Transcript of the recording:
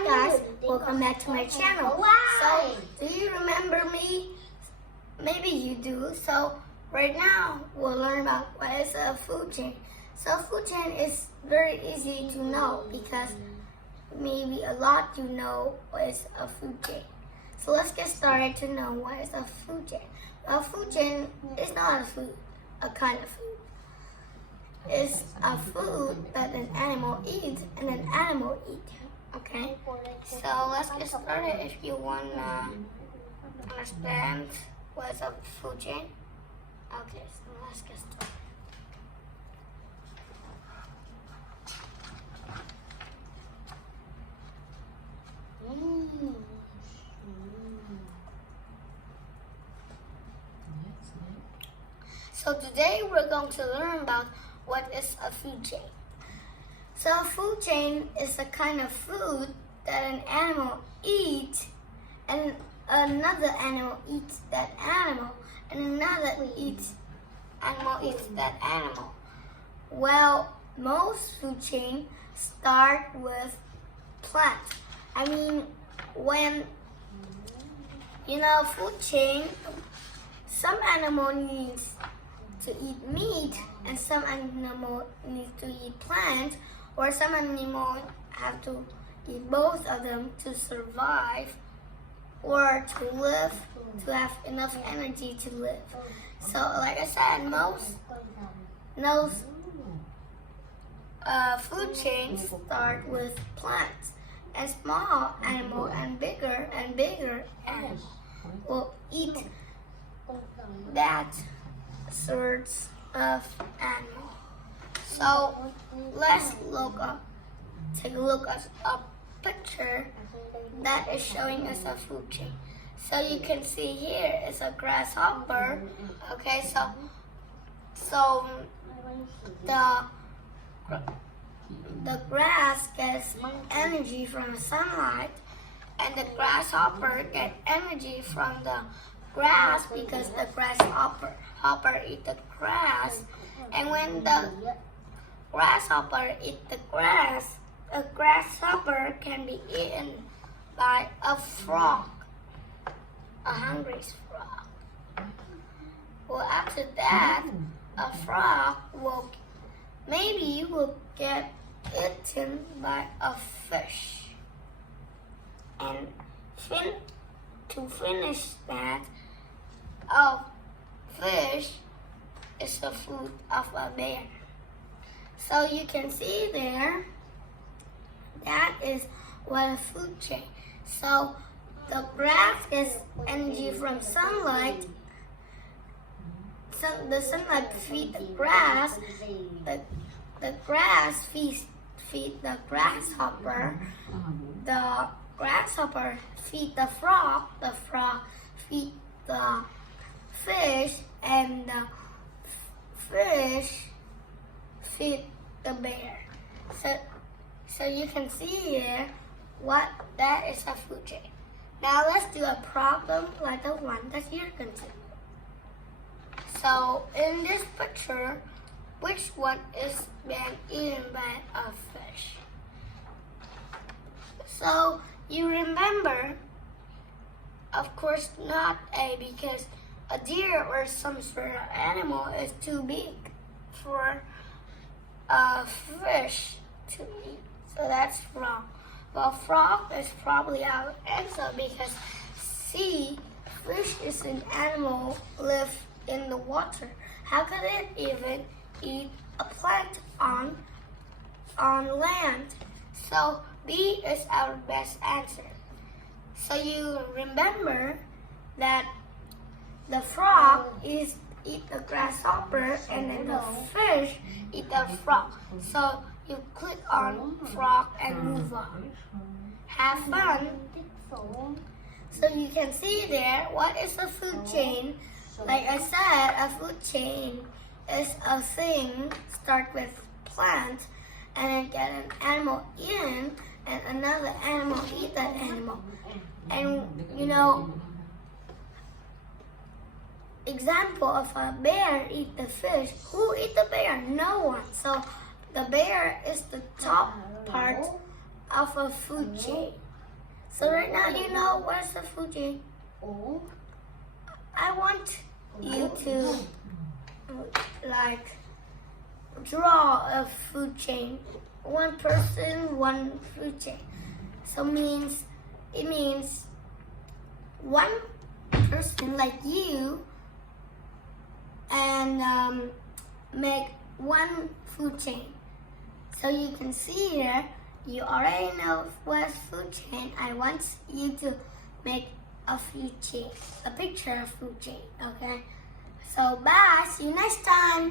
Hi guys, welcome back to my channel. So, do you remember me? Maybe you do. So, right now we'll learn about what is a food chain. So, food chain is very easy to know because maybe a lot you know what is a food chain. So, let's get started to know what is a food chain. A food chain is not a kind of food. It's a food that an animal eats and an animal eats. Okay, so let's get started if you want to understand what is a food chain. Okay, so let's get started. So today we're going to learn about what is a food chain. So a food chain is a kind of food that an animal eats and another animal eats that animal and another animal eats that animal. Well, most food chains start with plants. I mean, when food chain, some animal needs to eat meat and some animal needs to eat plants, or some animals have to eat both of them to survive or to live, to have enough energy to live. So like I said, most food chains start with plants, and small animal and bigger animals will eat that sorts of animal. So let's take a look at a picture that is showing us a food chain. So you can see here is a grasshopper. Okay, so the grass gets energy from the sunlight, and the grasshopper gets energy from the grass because the grasshopper eat the grass, and when the grasshopper eat the grasshopper can be eaten by a frog, a hungry frog. Well, after that, a frog will get eaten by a fish, and to finish that, a fish is the food of a bear. So you can see there, that is what a food chain. So the grass gets energy from sunlight. So the sunlight feeds the grass. The grass feeds the grasshopper. The grasshopper feeds the frog. The frog feeds the fish, and the fish feed the bear. So you can see here what that is a food chain. Now let's do a problem like the one that you're going to do. So in this picture, which one is being eaten by a fish? So you remember, of course not A, because a deer or some sort of animal is too big for a fish to eat. So that's wrong. Well, frog is probably our answer because C, fish is an animal live in the water. How could it even eat a plant on land? So B is our best answer. So you remember that the frog eat the grasshopper, and then the fish eat the frog. So you click on frog and move on. Have fun. So you can see there, what is a food chain? Like I said, a food chain is a thing start with plant, and then get an animal in, and another animal eat that animal. And example of a bear eat the fish. Who eat the bear? No one. So the bear is the top part of a food chain. So right now you know where's the food chain. Oh. I want you to like draw a food chain. One person, one food chain. So it means one person like you and make one food chain. So you can see here, you already know what's food chain. I want you to make a food chain, a picture of food chain, okay? So bye, see you next time.